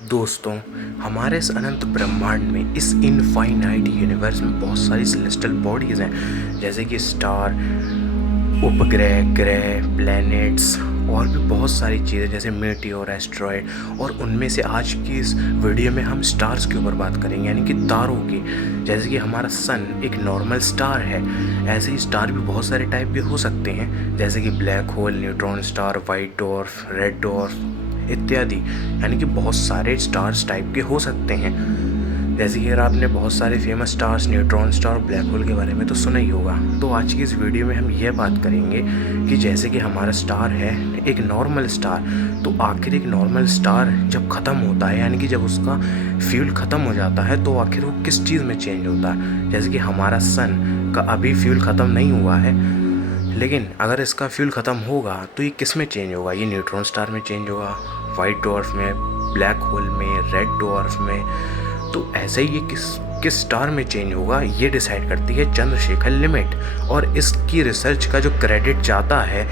दोस्तों, हमारे इस अनंत ब्रह्मांड में, इस इनफाइनाइट यूनिवर्स में बहुत सारी सेलेस्टियल बॉडीज़ हैं, जैसे कि स्टार, उपग्रह, ग्रह, प्लैनेट्स और भी बहुत सारी चीज़ें जैसे मीटियोर, एस्ट्रॉयड। और उनमें से आज की इस वीडियो में हम स्टार्स के ऊपर बात करेंगे, यानी कि तारों की। जैसे कि हमारा सन एक नॉर्मल स्टार है, ऐसे ही स्टार भी बहुत सारे टाइप के हो सकते हैं, जैसे कि black hole, neutron star, white dwarf, red dwarf इत्यादि। यानी कि बहुत सारे स्टार्स टाइप के हो सकते हैं। जैसे कि अगर आपने बहुत सारे फेमस स्टार्स, न्यूट्रॉन स्टार और ब्लैक होल के बारे में तो सुना ही होगा, तो आज की इस वीडियो में हम यह बात करेंगे कि जैसे कि हमारा स्टार है एक नॉर्मल स्टार, तो आखिर एक नॉर्मल स्टार जब ख़त्म होता है, यानी कि जब उसका फ्यूल ख़त्म हो जाता है, तो आखिर वो किस चीज़ में चेंज होता है। जैसे कि हमारा सन का अभी फ्यूल ख़त्म नहीं हुआ है, लेकिन अगर इसका फ्यूल ख़त्म होगा तो ये किस में चेंज होगा। ये न्यूट्रॉन स्टार में चेंज होगा, वाइट डॉर्फ में, ब्लैक होल में, रेड डॉर्फ में। तो ऐसे ही ये किस किस स्टार में चेंज होगा, ये डिसाइड करती है चंद्रशेखर लिमिट। और इसकी रिसर्च का जो क्रेडिट जाता है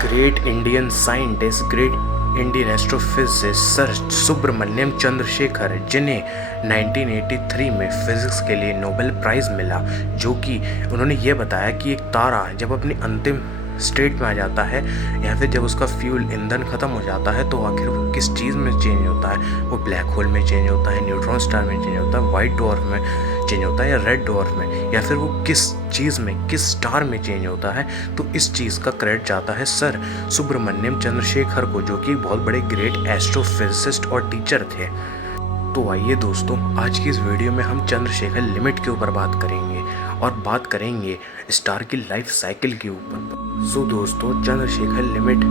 great Indian scientist, great Indian astrophysicist sir Subrahmanyan Chandrasekhar, जिन्हें 1983 में फिजिक्स के लिए नोबेल प्राइज़ मिला। जो कि उन्होंने ये बताया कि एक तारा जब अपनी अंतिम स्टेट में आ जाता है, या फिर जब उसका फ्यूल ईंधन ख़त्म हो जाता है, तो आखिर वो किस चीज़ में चेंज होता है। वो ब्लैक होल में चेंज होता है, न्यूट्रॉन स्टार में चेंज होता है, वाइट डॉर्फ में चेंज होता है, या रेड डॉर्फ में, या फिर वो किस चीज़ में, किस स्टार में चेंज होता है। तो इस चीज़ का क्रेडिट जाता है सर सुब्रमण्यम चंद्रशेखर को, जो कि बहुत बड़े ग्रेट एस्ट्रोफिजिसिस्ट और टीचर थे। तो आइए दोस्तों, आज की इस वीडियो में हम चंद्रशेखर लिमिट के ऊपर बात करेंगे और बात करेंगे स्टार की लाइफ साइकिल के ऊपर। सो दोस्तों, चंद्रशेखर लिमिट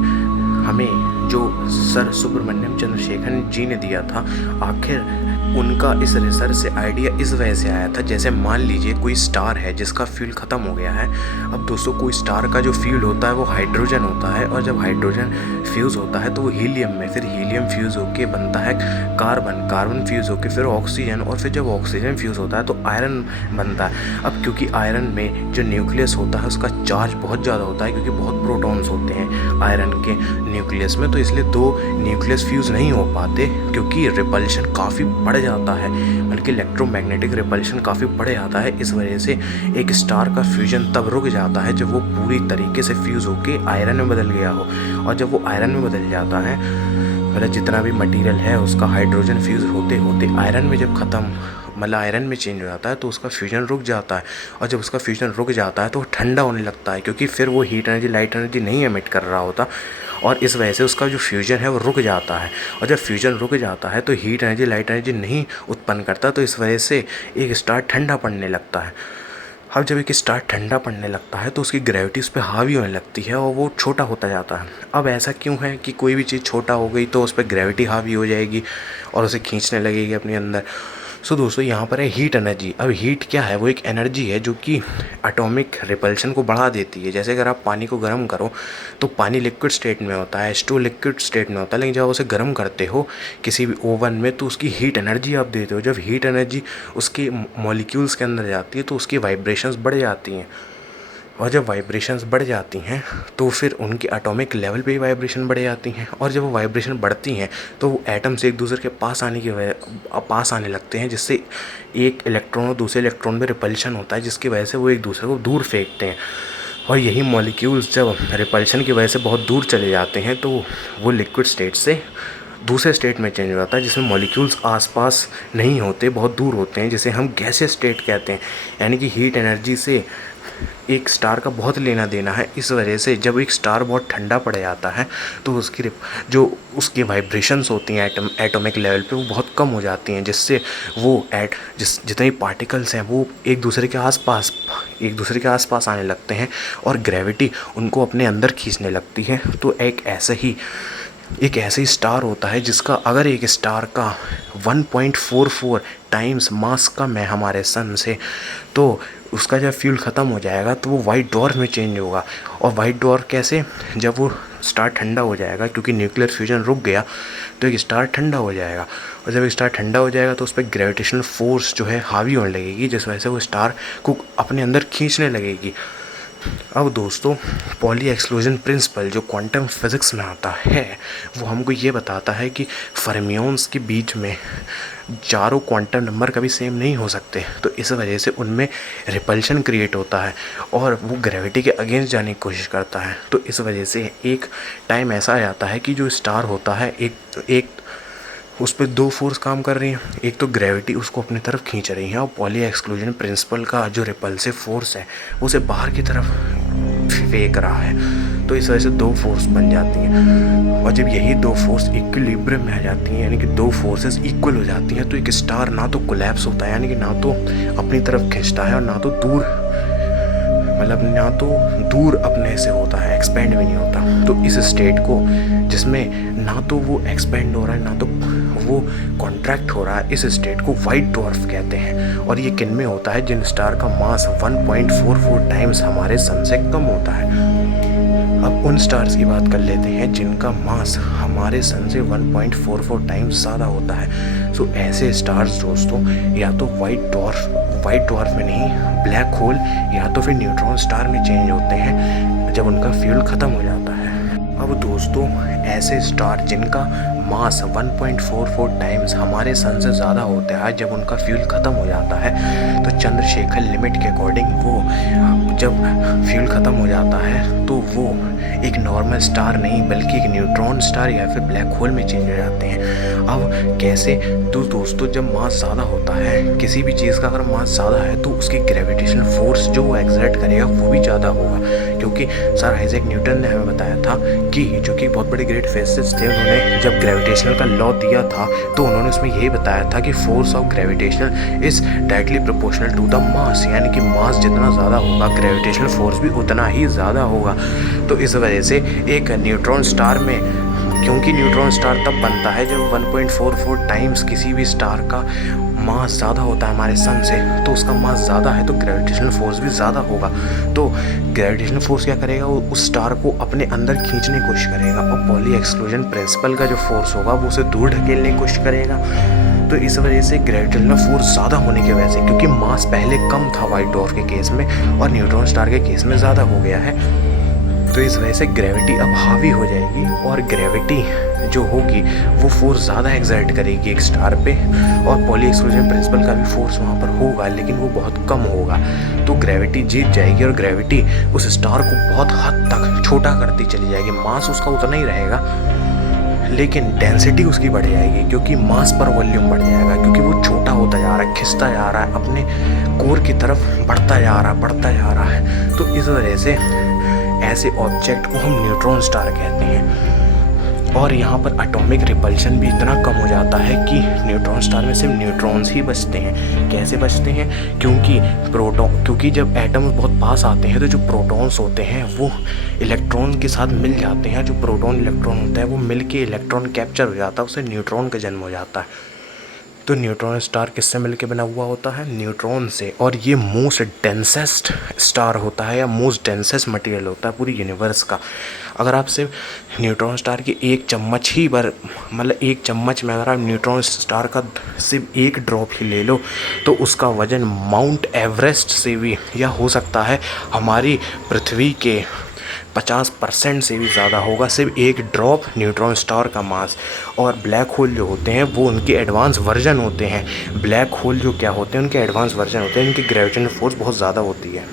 हमें जो सर सुब्रमण्यम चंद्रशेखर जी ने दिया था, आखिर उनका इस रिसर्च से आइडिया इस वजह से आया था। जैसे मान लीजिए कोई स्टार है जिसका फ्यूल ख़त्म हो गया है। अब दोस्तों, कोई स्टार का जो फ्यूल होता है वो हाइड्रोजन होता है, और जब हाइड्रोजन फ्यूज़ होता है तो वो हीलियम में, फिर हीलियम फ्यूज़ होके बनता है कार्बन, कार्बन फ्यूज़ होके फिर ऑक्सीजन, और फिर जब ऑक्सीजन फ्यूज़ होता है तो आयरन बनता है। अब क्योंकि आयरन में जो न्यूक्लियस होता है उसका चार्ज बहुत ज़्यादा होता है, क्योंकि बहुत प्रोटॉन्स होते हैं आयरन के न्यूक्लियस में, तो इसलिए दो न्यूक्लियस फ्यूज़ नहीं हो पाते, क्योंकि रिपल्शन काफ़ी बढ़ जाता है, बल्कि इलेक्ट्रोमैग्नेटिक रिपल्शन काफ़ी बढ़ जाता है। इस वजह से एक स्टार का फ्यूजन तब रुक जाता है जब वो पूरी तरीके से फ्यूज़ होके आयरन में बदल गया हो। और जब वो आयरन में बदल जाता है, मतलब जितना भी मटेरियल है उसका हाइड्रोजन फ्यूज़ होते होते आयरन में जब ख़त्म, मतलब आयरन में चेंज हो जाता है, तो उसका फ्यूजन रुक जाता है। और जब उसका फ्यूजन रुक जाता है तो वो ठंडा होने लगता है, क्योंकि फिर वो हीट एनर्जी, लाइट एनर्जी नहीं एमिट कर रहा होता, और इस वजह से उसका जो फ्यूजन है वो रुक जाता है। और जब फ्यूजन रुक जाता है तो हीट एनर्जी, लाइट एनर्जी नहीं उत्पन्न करता, तो इस वजह से एक स्टार ठंडा पड़ने लगता है। अब जब एक स्टार ठंडा पड़ने लगता है तो उसकी ग्रेविटी उस पर हावी होने लगती है और वो छोटा होता जाता है। अब ऐसा क्यों है कि कोई भी चीज़ छोटा हो गई तो उस पर ग्रेविटी हावी हो जाएगी और उसे खींचने लगेगी अपने अंदर। सो दोस्तों, यहाँ पर है हीट एनर्जी। अब हीट क्या है, वो एक एनर्जी है जो कि एटॉमिक रिपल्शन को बढ़ा देती है। जैसे अगर आप पानी को गर्म करो तो पानी लिक्विड स्टेट में होता है, H2 लिक्विड स्टेट में होता है, लेकिन जब उसे गर्म करते हो किसी भी ओवन में तो उसकी हीट एनर्जी आप देते हो। जब हीट एनर्जी उसके मॉलिक्यूल्स के अंदर जाती है तो उसकी वाइब्रेशंस बढ़ जाती हैं, और जब वाइब्रेशंस बढ़ जाती हैं तो फिर उनके एटॉमिक लेवल पे ही वाइब्रेशन बढ़ जाती हैं, और जब वो वाइब्रेशन बढ़ती हैं तो वो एटम्स एक दूसरे के पास आने लगते हैं, जिससे एक इलेक्ट्रॉन और दूसरे इलेक्ट्रॉन में रिपल्शन होता है, जिसकी वजह से वो एक दूसरे को दूर फेंकते हैं। और यही मॉलिक्यूल्स जब रिपल्शन की वजह से बहुत दूर चले जाते हैं तो वो लिक्विड स्टेट से दूसरे स्टेट में चेंज हो जाता है, जिसमें मॉलिक्यूल्स आसपास नहीं होते, बहुत दूर होते हैं, जिसे हम गैसियस स्टेट कहते हैं। यानी कि हीट एनर्जी से एक स्टार का बहुत लेना देना है। इस वजह से जब एक स्टार बहुत ठंडा पड़ जाता है तो उसकी जो उसकी वाइब्रेशंस होती हैं एटॉमिक लेवल पे वो बहुत कम हो जाती हैं, जिससे वो जितने पार्टिकल्स हैं वो एक दूसरे के आसपास आने लगते हैं, और ग्रेविटी उनको अपने अंदर खींचने लगती है। तो एक ऐसे स्टार होता है जिसका, अगर एक स्टार का 1.44 टाइम्स मास कम है हमारे सन से, तो उसका जब फ्यूल ख़त्म हो जाएगा तो वो वाइट डॉर्फ में चेंज होगा। और वाइट डॉर्फ कैसे, जब वो स्टार ठंडा हो जाएगा, क्योंकि न्यूक्लियर फ्यूजन रुक गया तो एक स्टार ठंडा हो जाएगा, और जब एक स्टार ठंडा हो जाएगा तो उस पर ग्रेविटेशनल फोर्स जो है हावी होने लगेगी, जिस वजह से वो स्टार को अपने अंदर खींचने लगेगी। अब दोस्तों, पॉली एक्सक्लूजन प्रिंसिपल जो क्वांटम फिज़िक्स में आता है वो हमको ये बताता है कि फर्मियोन्स के बीच में चारों क्वांटम नंबर कभी सेम नहीं हो सकते, तो इस वजह से उनमें रिपल्शन क्रिएट होता है और वो ग्रेविटी के अगेंस्ट जाने की कोशिश करता है। तो इस वजह से एक टाइम ऐसा आ जाता है कि जो स्टार होता है एक उस पर दो फोर्स काम कर रही हैं। एक तो ग्रेविटी उसको अपनी तरफ खींच रही है और पॉली एक्सक्लूजन प्रिंसिपल का जो रिपल्सिव फोर्स है उसे बाहर की तरफ फेंक रहा है। तो इस वजह से दो फोर्स बन जाती हैं और जब यही दो फोर्स इक्विलिब्रियम में आ जाती हैं, यानी कि दो फोर्सेस इक्वल हो जाती हैं, तो एक स्टार ना तो कोलैप्स होता है, यानी कि ना तो अपनी तरफ खींचता है और ना तो दूर अपने से होता है, एक्सपेंड भी नहीं होता। तो इस स्टेट को जिसमें ना तो वो एक्सपेंड हो रहा है ना तो वो कॉन्ट्रैक्ट हो रहा है, इस स्टेट को वाइट डॉर्फ कहते हैं। और ये किन में होता है? जिन स्टार का मास 1.44 टाइम्स हमारे सन से कम होता है। अब उन स्टार्स की बात कर लेते हैं जिनका मास हमारे सन से 1.44 टाइम्स ज़्यादा होता है। सो ऐसे स्टार्स दोस्तों या तो वाइट डॉर्फ में नहीं, ब्लैक होल या तो फिर न्यूट्रॉन स्टार में चेंज होते हैं जब उनका फ्यूल ख़त्म हो जाता है। अब दोस्तों, ऐसे स्टार जिनका मास 1.44 टाइम्स हमारे सन से ज़्यादा होता है, जब उनका फ्यूल ख़त्म हो जाता है तो चंद्रशेखर लिमिट के अकॉर्डिंग वो जब फ्यूल ख़त्म हो जाता है तो वो एक नॉर्मल स्टार नहीं बल्कि एक न्यूट्रॉन स्टार या फिर ब्लैक होल में चेंज हो जाते हैं। अब कैसे? तो दोस्तों, जब मास ज़्यादा होता है, किसी भी चीज़ का अगर मास ज़्यादा है तो उसकी ग्रेविटेशनल फोर्स जो वो एक्सर्ट करेगा वो भी ज़्यादा होगा, क्योंकि सर आइजैक न्यूटन ने हमें बताया था कि जो कि बहुत बड़े ग्रेट फिजिसिस्ट थे, उन्होंने जब ग्रेविटेशनल का लॉ दिया था तो उन्होंने उसमें यही बताया था कि force of gravitation is directly proportional to the mass, यानी कि मास जितना ज़्यादा होगा ग्रेविटेशनल फोर्स भी उतना ही ज़्यादा होगा। तो इस वजह से एक न्यूट्रॉन स्टार में, क्योंकि न्यूट्रॉन स्टार तब बनता है जब 1.44 टाइम्स किसी भी स्टार का मास ज़्यादा होता है हमारे सन से, तो उसका मास ज़्यादा है तो ग्रेविटेशनल फोर्स भी ज़्यादा होगा। तो ग्रेविटेशनल फोर्स क्या करेगा? वो उस स्टार को अपने अंदर खींचने की कोशिश करेगा और पॉली एक्सक्लूजन प्रिंसिपल का जो फोर्स होगा वो उसे दूर ढकेलने की कोशिश करेगा। तो इस वजह से ग्रेविटेशनल फोर्स ज़्यादा होने की वजह से, क्योंकि मास पहले कम था वाइट डॉर्फ के केस में और न्यूट्रॉन स्टार के केस में ज़्यादा हो गया है, तो इस वजह से ग्रेविटी अब हावी हो जाएगी और ग्रेविटी जो होगी वो फोर्स ज़्यादा एक्सर्ट करेगी एक स्टार पे, और पॉली एक्सक्लूजन प्रिंसिपल का भी फोर्स वहाँ पर होगा लेकिन वो बहुत कम होगा। तो ग्रेविटी जीत जाएगी और ग्रेविटी उस स्टार को बहुत हद तक छोटा करती चली जाएगी। मास उसका उतना ही रहेगा लेकिन डेंसिटी उसकी बढ़ जाएगी, क्योंकि मास पर वॉल्यूम बढ़ जाएगा, क्योंकि वो छोटा होता जा रहा है, खिंचता जा रहा है, अपने कोर की तरफ बढ़ता जा रहा है। तो इस वजह से ऐसे ऑब्जेक्ट को हम न्यूट्रॉन स्टार कहते हैं। और यहाँ पर एटॉमिक रिपल्शन भी इतना कम हो जाता है कि न्यूट्रॉन स्टार में सिर्फ न्यूट्रॉन्स ही बचते हैं। कैसे बचते हैं? क्योंकि जब एटम्स बहुत पास आते हैं तो जो प्रोटॉन्स होते हैं वो इलेक्ट्रॉन के साथ मिल जाते हैं। जो प्रोटॉन इलेक्ट्रॉन होता है वो मिल के इलेक्ट्रॉन कैप्चर हो जाता है, उससे न्यूट्रॉन का जन्म हो जाता है। तो न्यूट्रॉन स्टार किससे मिलके बना हुआ होता है? न्यूट्रॉन से। और ये मोस्ट डेंसेस्ट स्टार होता है या मोस्ट डेंसेस्ट मटेरियल होता है पूरी यूनिवर्स का। अगर आप सिर्फ न्यूट्रॉन स्टार की एक चम्मच में अगर आप न्यूट्रॉन स्टार का सिर्फ एक ड्रॉप ही ले लो तो उसका वज़न माउंट एवरेस्ट से भी, या हो सकता है हमारी पृथ्वी के 50% से भी ज़्यादा होगा, सिर्फ एक ड्रॉप न्यूट्रॉन स्टार का मास। और ब्लैक होल जो होते हैं वो उनके एडवांस वर्जन होते हैं। ब्लैक होल जो क्या होते हैं उनके एडवांस वर्जन होते हैं, इनकी ग्रेविटेशनल फोर्स बहुत ज़्यादा होती है।